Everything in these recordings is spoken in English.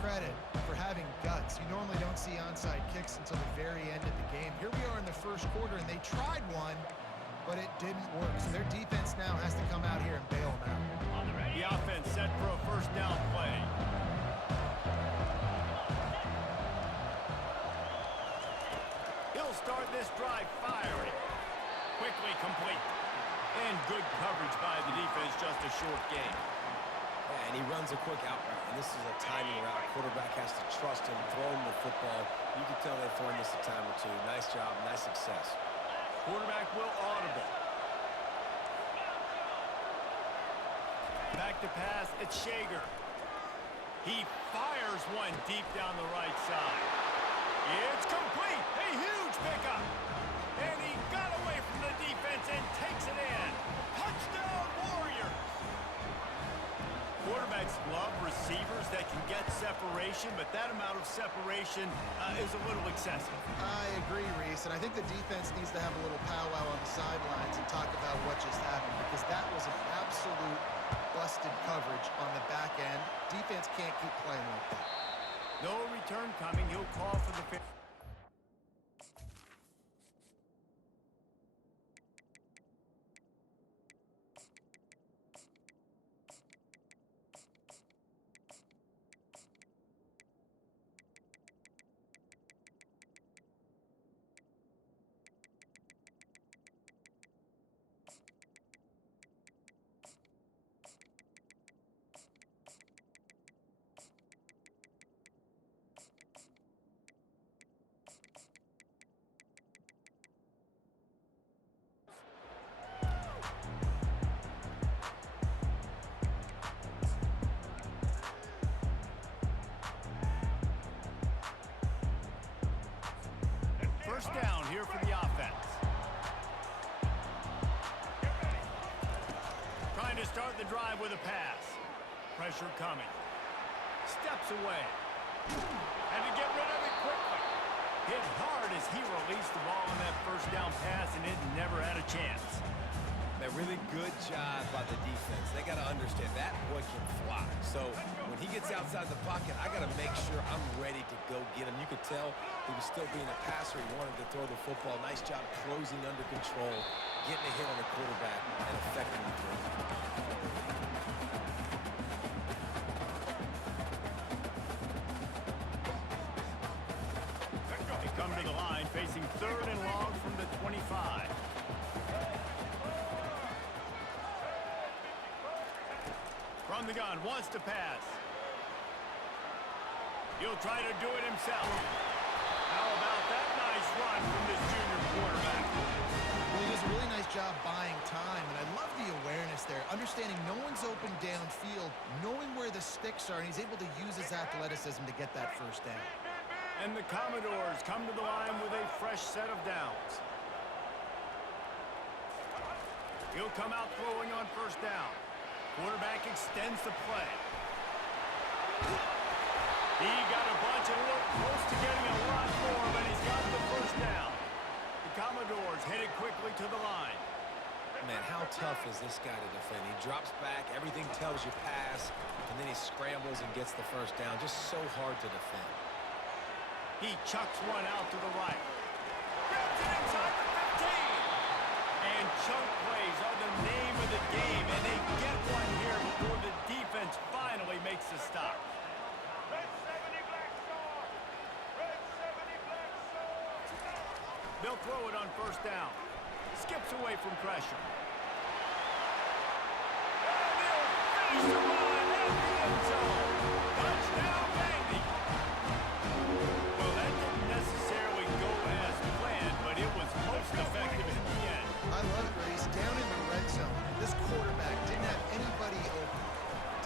credit for having guts. You normally don't see onside kicks until the very end of the game. Here we are in the first quarter, and they tried one, but it didn't work. So their defense now has to come out here and bail them out. The offense set for a first down play. He'll start this drive firing. Quickly complete. And good coverage by the defense, just a short game. Yeah, and he runs a quick out route, and this is a timing route. Quarterback has to trust him, throw him the football. You can tell they've thrown this a time or two. Nice job, nice success. Quarterback will audible. Back to pass, it's Shager. He fires one deep down the right side. It's complete, a huge pickup. And he got away from the defense and takes it in. Touchdown, Warriors! Quarterbacks love receivers that can get separation, but that amount of separation is a little excessive. I agree, Reese, and I think the defense needs to have a little powwow on the sidelines and talk about what just happened, because that was an absolute busted coverage on the back end. Defense can't keep playing like that. No return coming. He'll call for the pick. First down here for the offense. Trying to start the drive with a pass. Pressure coming. Steps away. And to get rid of it quickly. Hit hard as he released the ball on that first down pass, and it never had a chance. A really good job by the defense. They got to understand that boy can fly. So when he gets outside the pocket, I got to make sure I'm ready to go get him. You could tell he was still being a passer. He wanted to throw the football. Nice job closing under control, getting a hit on the quarterback, and affecting the throw. They come to the line, facing third and long from the 25. From the gun, wants to pass. He'll try to do it himself. How about that nice run from this junior quarterback? Well, he does a really nice job buying time, and I love the awareness there, understanding no one's open downfield, knowing where the sticks are, and he's able to use his athleticism to get that first down. And the Commodores come to the line with a fresh set of downs. He'll come out throwing on first down. Quarterback extends the play. He got a bunch and looked close to getting a lot more, but he's got the first down. The Commodores headed quickly to the line. Man, how tough is this guy to defend? He drops back, everything tells you pass, and then he scrambles and gets the first down. Just so hard to defend. He chucks one out to the right. Grabs it inside the 15. And chunk plays are the name of the game, and they get one here before the defense finally makes the stop. Red 70 Black Star! Red 70 Black Star! They'll throw it on first down. Skips away from pressure. And they'll finish the line at the end zone. Touchdown, Vandy! Well, that didn't necessarily go as planned, but it was most effective in the end. I love it, Reese. Down in the red zone, this quarterback didn't have anybody open.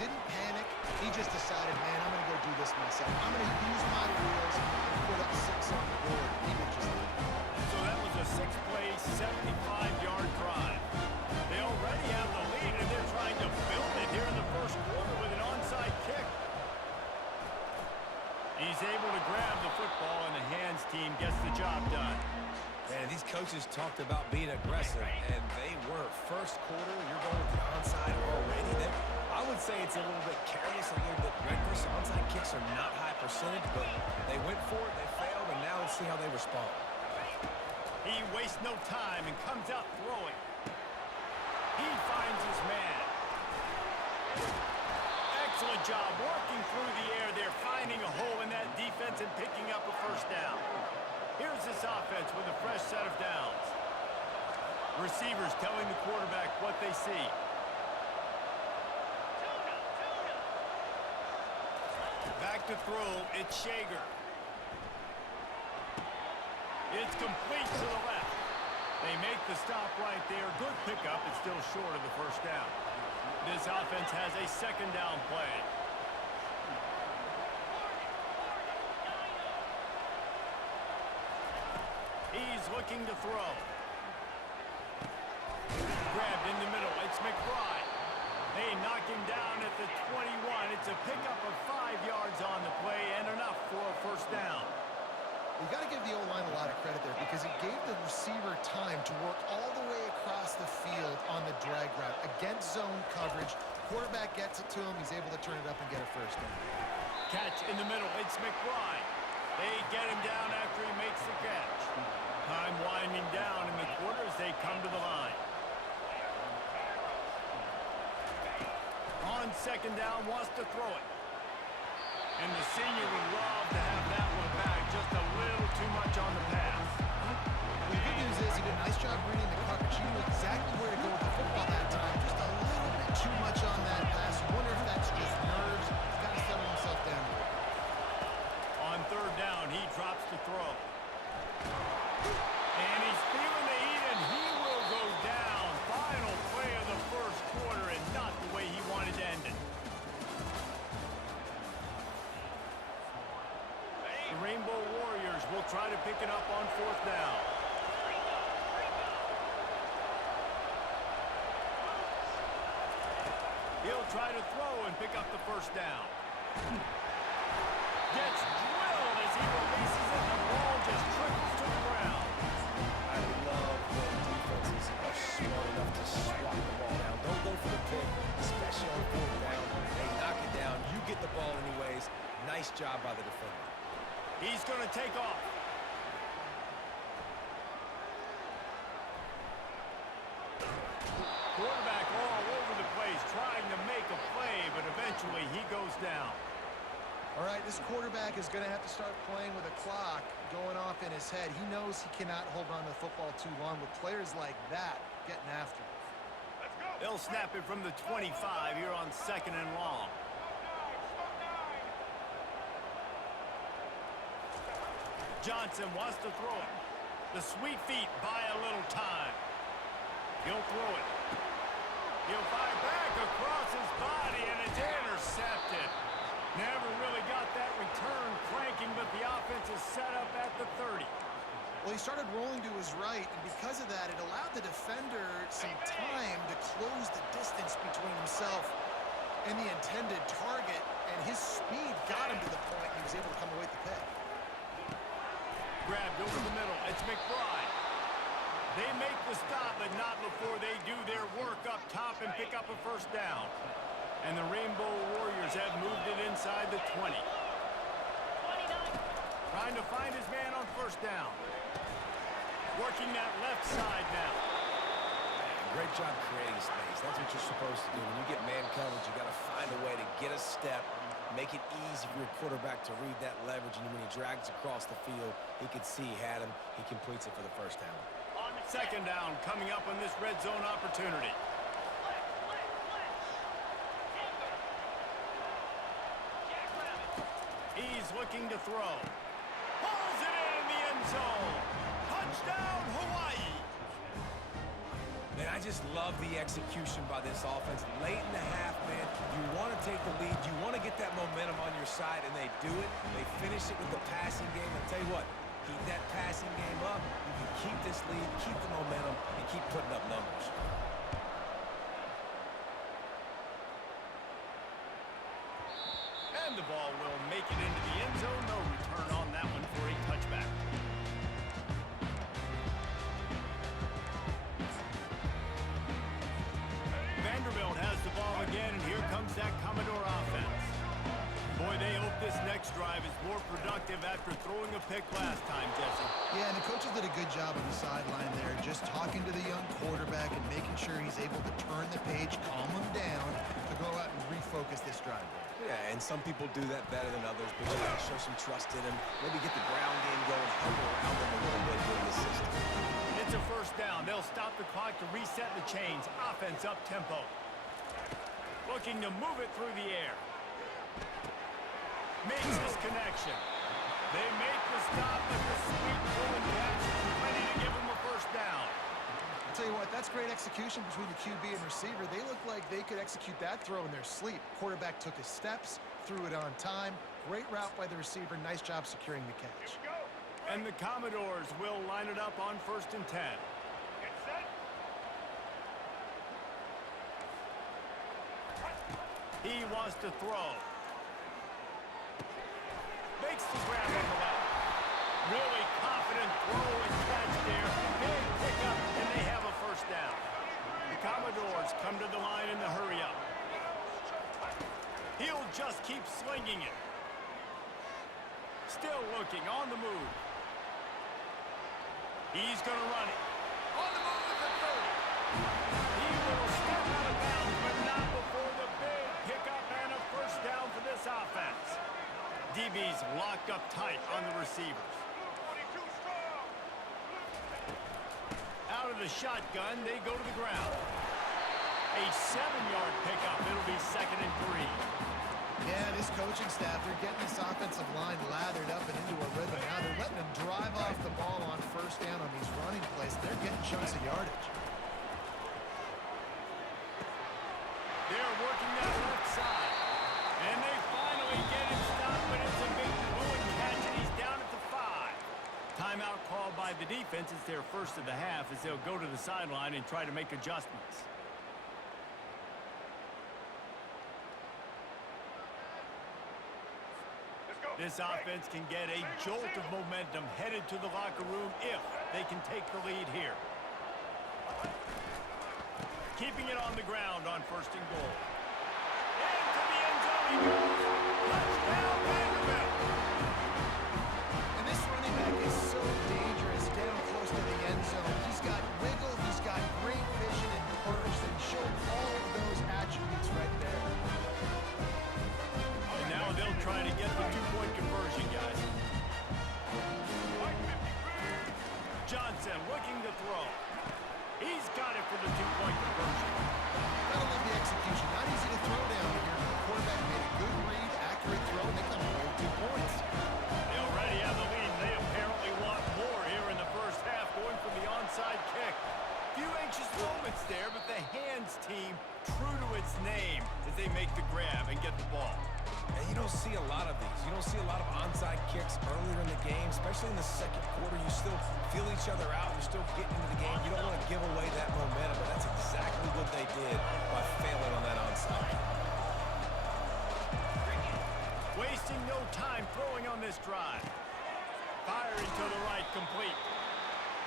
Didn't panic. He just decided, man, I'm going to go do this myself. I'm going to use my wheels and put up 6 on the board. He did just that. So that was a 6-play, 75-yard drive. They already have the lead, and they're trying to build it here in the first quarter with an onside kick. He's able to grab the football, and the hands team gets the job done. Man, these coaches talked about being aggressive, and they were. First quarter, you're going with the onside already. I would say it's a little bit careless, a little bit reckless. Onside kicks are not high percentage, but they went for it, they failed, and now let's see how they respond. He wastes no time and comes out throwing. He finds his man. Excellent job working through the air there, finding a hole in that defense and picking up a first down. Here's this offense with a fresh set of downs. Receivers telling the quarterback what they see. Back to throw, it's Shager. It's complete to the left. They make the stop right there. Good pickup. It's still short of the first down. This offense has a second down play. He's looking to throw. Grabbed in the middle. It's McBride. They knock him down at the 21. It's a pickup of 5 yards on the play and enough for a first down. You got to give the O-line a lot of credit there because it gave the receiver time to work all the way across the field on the drag route. Against zone coverage, quarterback gets it to him. He's able to turn it up and get a first down. Catch in the middle. It's McBride. They get him down after he makes the catch. Time winding down in the quarter as they come to the line. On second down, wants to throw it. And the senior would love to have that one back. Just a little too much on the pass. The good news is he did a nice job reading the coverage. He knew exactly where to go with the football that time. Just a little bit too much on that pass. Wonder if that's just nerves. He's got to settle himself down. On third down, he drops to throw. And he's feeling the heat, and he will go down. Final play of the first quarter, and not the way he wanted to end it. The Rainbow Warriors will try to pick it up on fourth down. He'll try to throw and pick up the first down. Gets drilled as he releases it. The ball just trickles to the ground. I love when defenses are smart enough to swat the ball down. Don't go for the pick, especially on fourth down. They knock it down. You get the ball anyways. Nice job by the defender. He's going to take off. Quarterback all over the place, trying to make a play, but eventually he goes down. All right, this quarterback is going to have to start playing with a clock going off in his head. He knows he cannot hold on to the football too long with players like that getting after him. Let's go. They'll snap it from the 25 here on second and long. Johnson wants to throw it. The sweet feet buy a little time. He'll throw it. He'll fire back across his body, and it's intercepted. Never really got that return cranking, but the offense is set up at the 30. Well, he started rolling to his right, and because of that, it allowed the defender some time to close the distance between himself and the intended target, and his speed got him to the point he was able to come away with the pick. Grabbed over the middle. It's McBride. They make the stop, but not before they do their work up top and pick up a first down. And the Rainbow Warriors have moved it inside the 20. Trying to find his man on first down. Working that left side now. Great job creating space. That's what you're supposed to do. When you get man coverage, you got to find a way to get a step, make it easy for your quarterback to read that leverage, and when he drags across the field, he can see he had him. He completes it for the first down. Second down coming up on this red zone opportunity. He's looking to throw. Pulls it in the end zone. Touchdown, Hawaii. Man, I just love the execution by this offense. Late in the half, man, you want to take the lead. You want to get that momentum on your side, and they do it. They finish it with the passing game. I'll tell you what, keep that passing game up. You can keep this lead, keep the momentum, and keep putting up numbers. And the ball will make it into the end zone. No return on that one for a touchback. Vanderbilt has the ball again, and here comes that Commodore offense. Boy, they hope this next drive is more productive after throwing a pick last time, Jesse. Yeah, and the coaches did a good job on the sideline there, just talking to the young quarterback and making sure he's able to turn the page, calm him down, to go out and refocus this drive. Yeah, and some people do that better than others, but you gotta show some trust in him. Maybe get the ground game going, hustle around him a little bit with the system. It's a first down. They'll stop the clock to reset the chains. Offense up tempo. Looking to move it through the air. Makes this connection. They make the stop, but the sweet throwing catch is ready to give them a first down. I'll tell you what, that's great execution between the QB and receiver. They look like they could execute that throw in their sleep. Quarterback took his steps, threw it on time. Great route by the receiver. Nice job securing the catch. Here we go. And the Commodores will line it up on 1st and 10. Get set. He wants to throw. Makes the grab on the left. Really confident throw and catch there. Big pickup, and they have a first down. The Commodores come to the line in the hurry up. He'll just keep slinging it. Still looking, on the move. He's going to run it. On the move at the 30. He will step out of bounds, but not before the big pickup and a first down for this offense. DB's locked up tight on the receivers. 22 strong. Out of the shotgun, they go to the ground. A 7-yard pickup. It'll be 2nd and 3. Yeah, this coaching staff, they're getting this offensive line lathered up and into a rhythm now. They're letting them drive off the ball on first down on these running plays. They're getting chunks of yardage. They're working that left side. And they finally get him stopped, but it's a big throwing catch, and he's down at the 5. Timeout called by the defense. It's their first of the half as they'll go to the sideline and try to make adjustments. Let's go. This offense can get a jolt of momentum headed to the locker room if they can take the lead here. Keeping it on the ground on 1st and goal. Into the end zone he goes. Touchdown, Vanderbilt. And this running back is so dangerous down close to the end zone. He's got wiggle, he's got great vision and burst, and showed all of those attributes right there. And now they'll try to get the 2-point conversion, guys. White 53. Johnson looking to throw. He's got it for the 2-point conversion. Gotta love the execution. Not easy to throw down here. The quarterback made a good read, accurate throw, and they come away with 2 points. They already have the lead. They apparently want more here in the first half, going for the onside kick. Few anxious moments there, but the hands team true to its name as they make the grab and get the ball. And you don't see a lot of these. You don't see a lot of onside kicks earlier in the game, especially in the second quarter. You still feel each other out. You're still getting into the game. You don't want to give away that momentum, but that's exactly what they did by failing on that onside kick. Wasting no time throwing on this drive. Firing to the right, complete.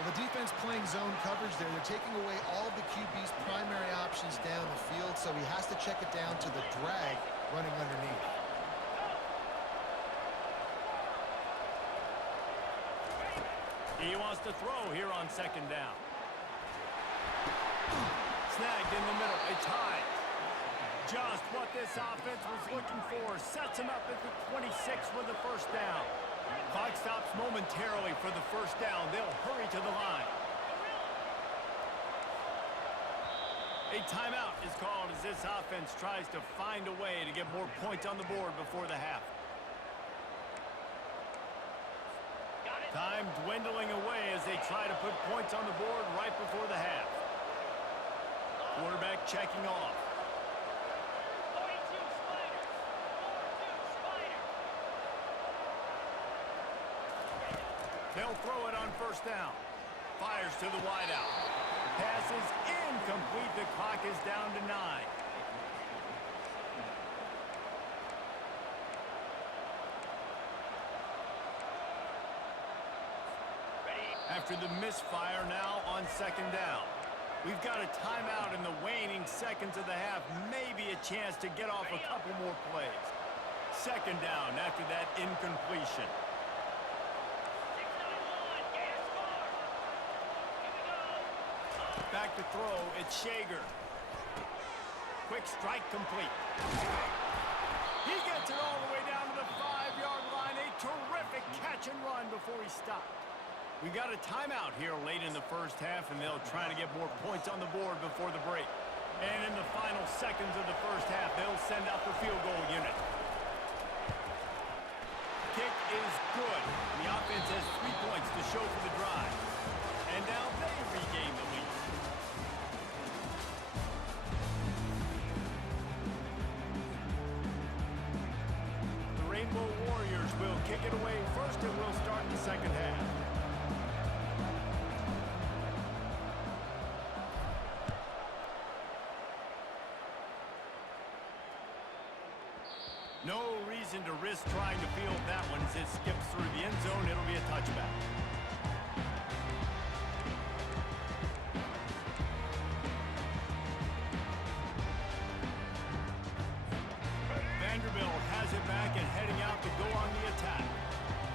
Well, the defense playing zone coverage there. They're taking away all of the QB's primary options down the field, so he has to check it down to the drag running underneath. He wants to throw here on 2nd down. Snagged in the middle. A tie. Just what this offense was looking for. Sets him up at the 26 with the first down. Clock stops momentarily for the first down. They'll hurry to the line. A timeout is called as this offense tries to find a way to get more points on the board before the half. Time dwindling away as they try to put points on the board right before the half. Quarterback checking off. 42 Spider. 42 Spider. They'll throw it on first down. Fires to the wideout. Pass is incomplete. The clock is down to 9. After the misfire now on 2nd down. We've got a timeout in the waning seconds of the half. Maybe a chance to get off a couple more plays. second down after that incompletion. 691, Gator score. Here we go. Back to throw, it's Shager. Quick strike complete. He gets it all the way down to the 5-yard line. A terrific catch and run before he stopped. We got a timeout here late in the first half, and they'll try to get more points on the board before the break. And in the final seconds of the first half, they'll send out the field goal unit. Kick is good. The offense has 3 points to show for the drive. And now they regain the lead. The Rainbow Warriors will kick it away first, and we'll start the second half. No reason to risk trying to field that one as it skips through the end zone. It'll be a touchback. Vanderbilt has it back and heading out to go on the attack.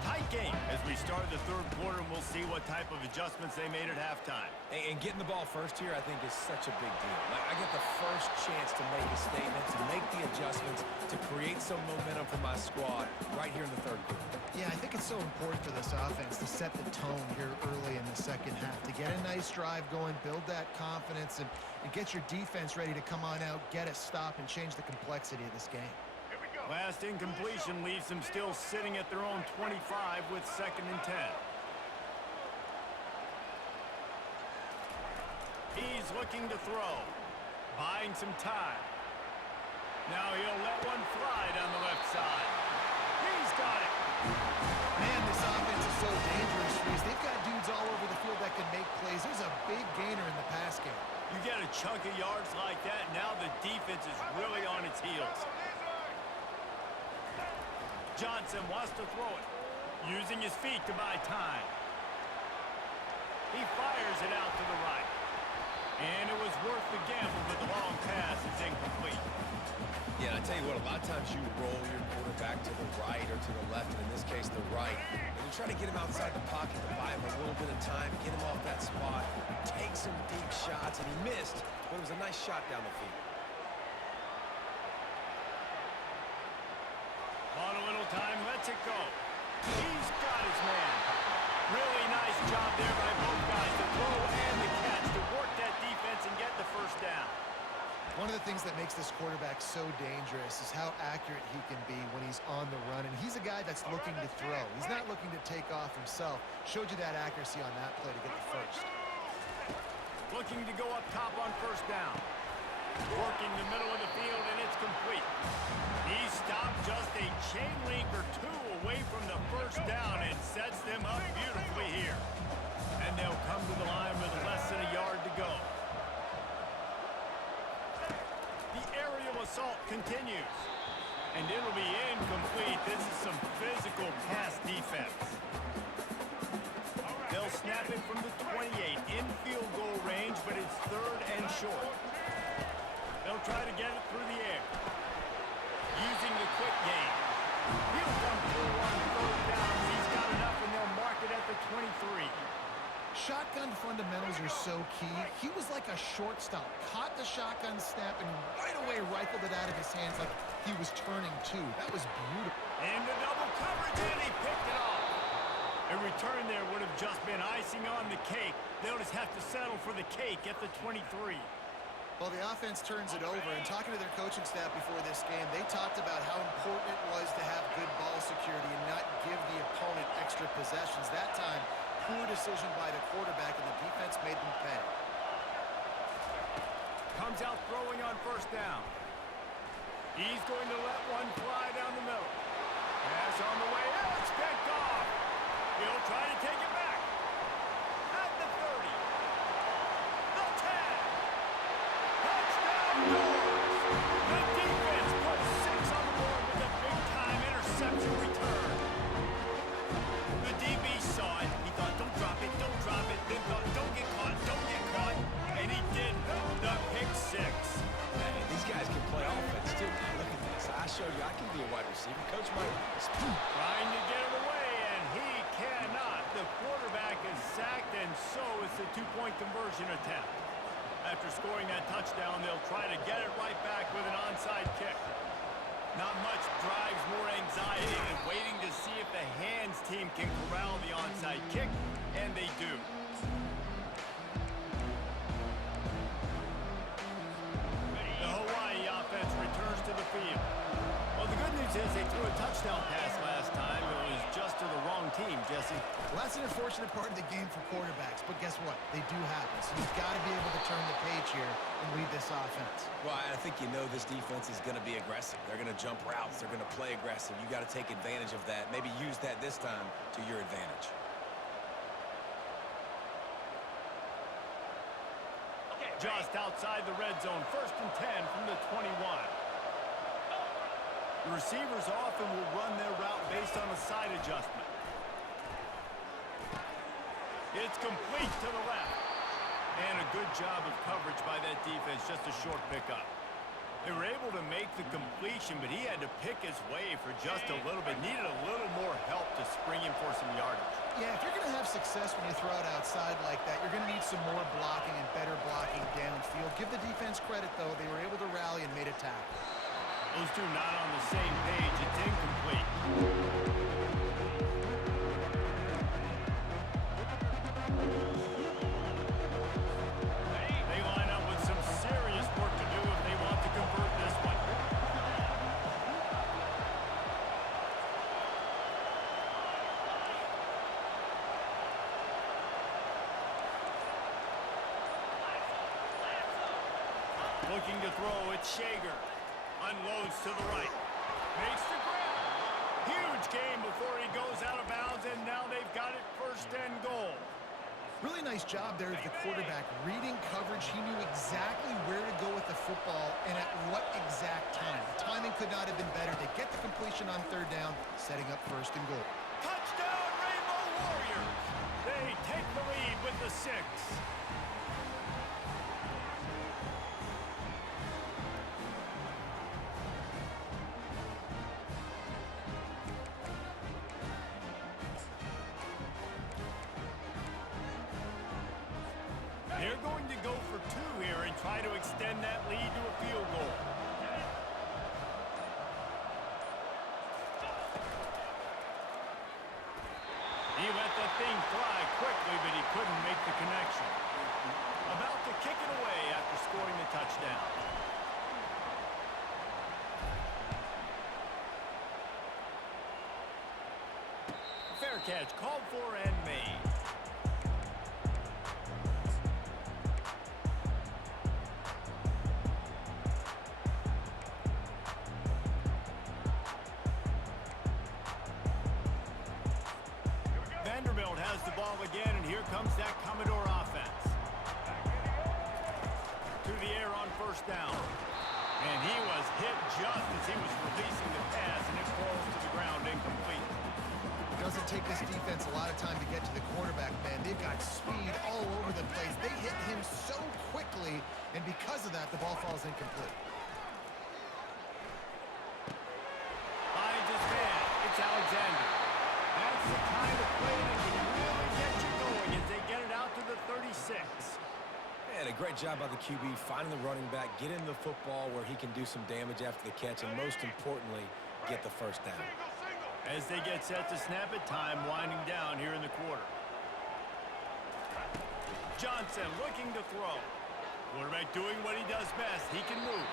Tight game as we start the third quarter, and we'll see what type of adjustments they made at halftime. And getting the ball first here, I think, is such a big deal. Like, I get the first chance to make a statement, to make the adjustments, to create some momentum for my squad right here in the third quarter. Yeah, I think it's so important for this offense to set the tone here early in the second half, to get a nice drive going, build that confidence, and get your defense ready to come on out, get a stop, and change the complexity of this game. Here we go. Last incompletion leaves them still sitting at their own 25 with 2nd and 10. He's looking to throw, buying some time. Now he'll let one fly down the left side. He's got it. Man, this offense is so dangerous, Reese. They've got dudes all over the field that can make plays. There's a big gainer in the pass game. You get a chunk of yards like that, now the defense is really on its heels. Johnson wants to throw it, using his feet to buy time. He fires it out to the right. And it was worth the gamble, but the long pass is incomplete. Yeah, and I tell you what, a lot of times you roll your quarterback to the right or to the left, and in this case, the right. And you try to get him outside the pocket to buy him a little bit of time, get him off that spot, take some deep shots, and he missed, but it was a nice shot down the field. On a little time, lets it go. He's got his man. Really nice job there by both guys, the throw and the catch, to work that defense and get the first down. One of the things that makes this quarterback so dangerous is how accurate he can be when he's on the run. And he's a guy that's looking to throw. He's not looking to take off himself. Showed you that accuracy on that play to get the first. Looking to go up top on first down. Working the middle of the field, and it's complete. He stopped just a chain link or two away from the first down and sets them up beautifully here. And they'll come to the line with less than a yard to go. The aerial assault continues. And it'll be incomplete. This is some physical pass defense. They'll snap it from the 28 in field goal range, but it's 3rd and short. They'll try to get it through the air. Using the quick game. He'll come through on 3rd down. He's got enough, and they'll mark it at the 23. Shotgun fundamentals are so key. He was like a shortstop. Caught the shotgun snap and right away rifled it out of his hands like he was turning two. That was beautiful. Into double coverage, and he picked it off. A return there would have just been icing on the cake. They'll just have to settle for the cake at the 23. Well, the offense turns it over, and talking to their coaching staff before this game, they talked about how important it was to have good ball security and not give the opponent extra possessions. That time, poor decision by the quarterback, and the defense made them pay. Comes out throwing on first down. He's going to let one fly down the middle. Pass on the way out. It's picked off. He'll try to take it back. At the 30. The 10. Touchdown Doors. The defense puts 6 on the board with a big-time interception return. The DB saw it. He thought, don't drop it, don't drop it. Then thought, don't get caught, don't get caught. And he did the pick 6. Man, these guys can play offense, too. Now, look at this. I showed you I can be a wide receiver. conversion attempt. After scoring that touchdown, they'll try to get it right back with an onside kick. Not much drives more anxiety than waiting to see if the hands team can corral the onside kick, and they do. The Hawaii offense returns to the field. Well, the good news is they threw a touchdown pass last time. It was just to the wrong team, Jesse. Well, that's an unfortunate part of the game for quarterbacks, but guess what? They do happen. So you've got to be able to turn the page here and lead this offense. Well, I think you know this defense is going to be aggressive. They're going to jump routes. They're going to play aggressive. You got to take advantage of that. Maybe use that this time to your advantage. Just outside the red zone, 1st and 10 from the 21. The receivers often will run their route based on a side adjustment. It's complete to the left. And a good job of coverage by that defense, just a short pickup. They were able to make the completion, but he had to pick his way for just a little bit. Needed a little more help to spring him for some yardage. Yeah, if you're going to have success when you throw it outside like that, you're going to need some more blocking and better blocking downfield. Give the defense credit, though. They were able to rally and made a tackle. Those two not on the same page. It's incomplete. They line up with some serious work to do if they want to convert this one. Looking to throw, it's Shager. Unloads to the right. Makes the grab. Huge game before he goes out of bounds, and now they've got it 1st and goal. Really nice job there of the quarterback. Reading coverage, he knew exactly where to go with the football and at what exact time. The timing could not have been better. They get the completion on 3rd down, setting up 1st and goal. Touchdown, Rainbow Warriors! They take the lead with the 6. They're going to go for 2 here and try to extend that lead to a field goal. He let the thing fly quickly, but he couldn't make the connection. About to kick it away after scoring the touchdown. Fair catch called for and made. Vanderbilt has the ball again, and here comes that Commodore offense. To the air on 1st down. And he was hit just as he was releasing the pass, and it falls to the ground incomplete. It doesn't take this defense a lot of time to get to the quarterback, man. They've got speed all over the place. They hit him so quickly, and because of that, the ball falls incomplete. Finds his man. It's Alexander. That's the kind of play that can really get you going as they get it out to the 36. And a great job by the QB finding the running back, getting the football where he can do some damage after the catch, and most importantly, get the 1st down. As they get set to snap it, time winding down here in the quarter. Johnson looking to throw. Quarterback doing what he does best. He can move.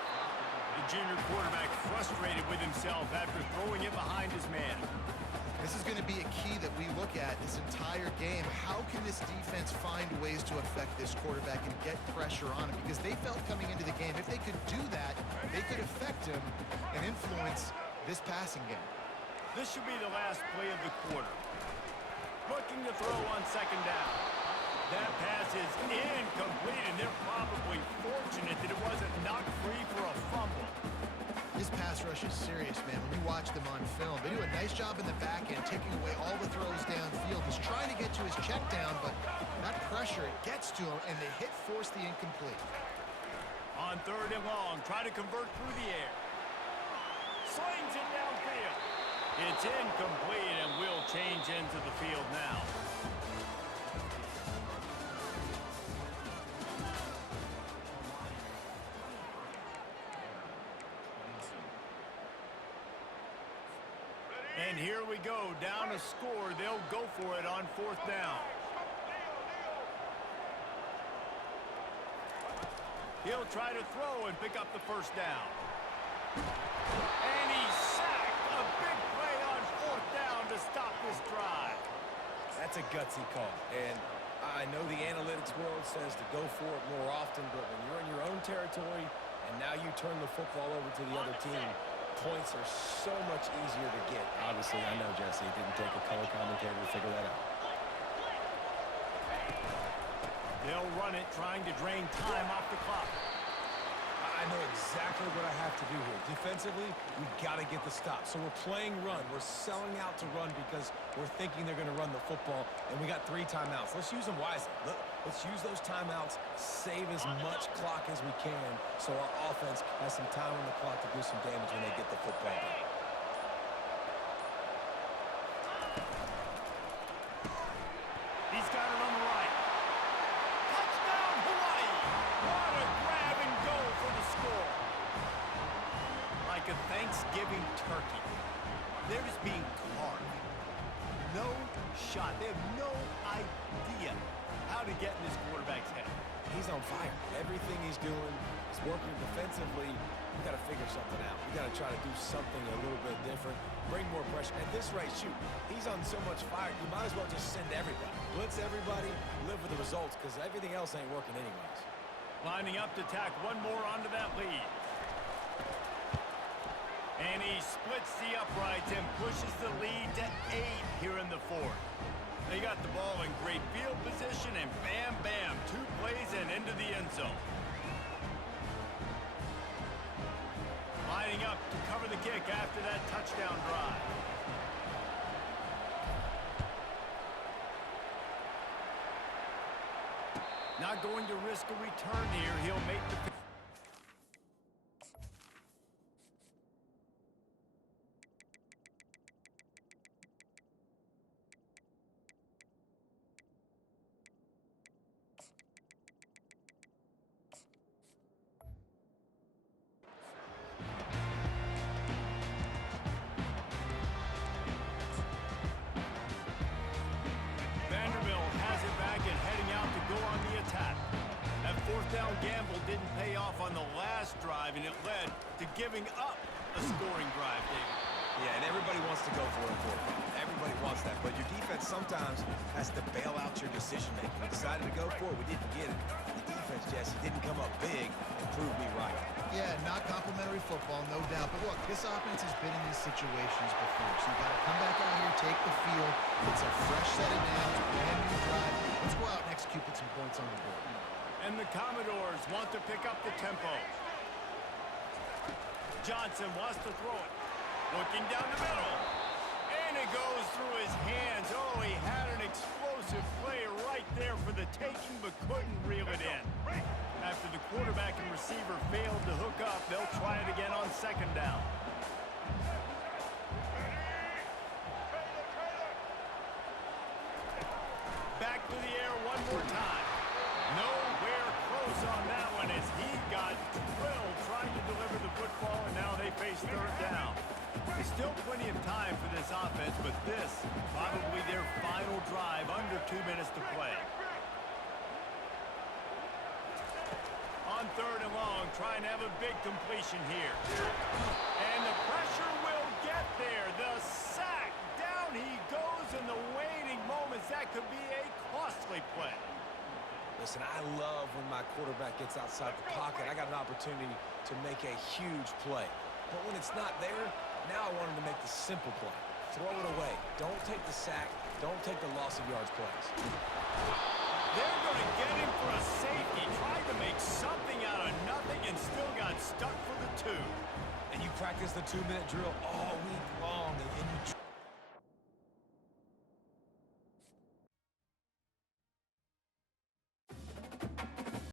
The junior quarterback frustrated with himself after throwing it behind his man. This is going to be a key that we look at this entire game. How can this defense find ways to affect this quarterback and get pressure on him? Because they felt coming into the game, if they could do that, they could affect him and influence this passing game. This should be the last play of the quarter. Looking to throw on 2nd down. That pass is incomplete, and they're probably fortunate that it wasn't knocked free for a fumble. This pass rush is serious, man. When you watch them on film, they do a nice job in the back end, taking away all the throws downfield. He's trying to get to his check down, but that pressure, it gets to him, and the hit forced the incomplete. On 3rd and long, try to convert through the air. Slings it downfield. It's incomplete, and will change into the field now. And here we go, down a score. They'll go for it on 4th down. He'll try to throw and pick up the 1st down. And he's sacked. A big play on 4th down to stop this drive. That's a gutsy call. And I know the analytics world says to go for it more often, but when you're in your own territory and now you turn the football over to the other team, points are so much easier to get. Obviously, I know, Jesse, it didn't take a color commentator to figure that out. They'll run it, trying to drain time off the clock. I know exactly what I have to do here. Defensively, we got to get the stop. So we're playing run. We're selling out to run because we're thinking they're going to run the football, and we got 3 timeouts. Let's use them wisely. Let's use those timeouts, save as much clock as we can so our offense has some time on the clock to do some damage when they get the football back. He's got it on the right. Touchdown, Hawaii! What a grab and go for the score. Like a Thanksgiving turkey. They're just being carved. No shot. They have no idea how to get in this quarterback's head. He's on fire. Everything he's doing is working defensively. We got to figure something out. We got to try to do something a little bit different. Bring more pressure. At this rate, shoot, he's on so much fire, you might as well just send everybody. Blitz everybody, live with the results, because everything else ain't working anyways. Lining up to tack one more onto that lead. And he splits the uprights and pushes the lead to 8 here in the 4th. They got the ball in great field position, and bam, bam, 2 plays and into the end zone. Lining up to cover the kick after that touchdown drive. Not going to risk a return here. He'll make the... That 4th down gamble didn't pay off on the last drive, and it led to giving up a scoring drive, David. Yeah, and everybody wants to go for it. Everybody wants that, but your defense sometimes has to bail out your decision-making. We decided to go for it. We didn't get it. The defense, Jesse, didn't come up big and prove me right. Yeah, not complimentary football, no doubt. But look, this offense has been in these situations before. So you got to come back out here, take the field. It's a fresh set of downs, brand new drive. Let's go out and execute, put some points on the board. And the Commodores want to pick up the tempo. Johnson wants to throw it. Looking down the middle. And it goes through his hands. Oh, he had an explosive play right there for the taking, but couldn't reel it in. After the quarterback and receiver failed to hook up, they'll try it again on 2nd down. Back to the air one more time. Nowhere close on that one as he got drilled trying to deliver the football, and now they face 3rd down. There's still plenty of time for this offense, but this probably their final drive, under 2 minutes to play. On 3rd and long, trying to have a big completion here. And the pressure will get there. The sack, down he goes in the waiting moments. That could be a costly play. Listen, I love when my quarterback gets outside the pocket. I got an opportunity to make a huge play. But when it's not there, now I want him to make the simple play. Throw it away. Don't take the sack. Don't take the loss of yards plays. They're going to get him for a safety. Tried to make something out of nothing and still got stuck for the 2. And you practice the 2-minute drill all week long, and you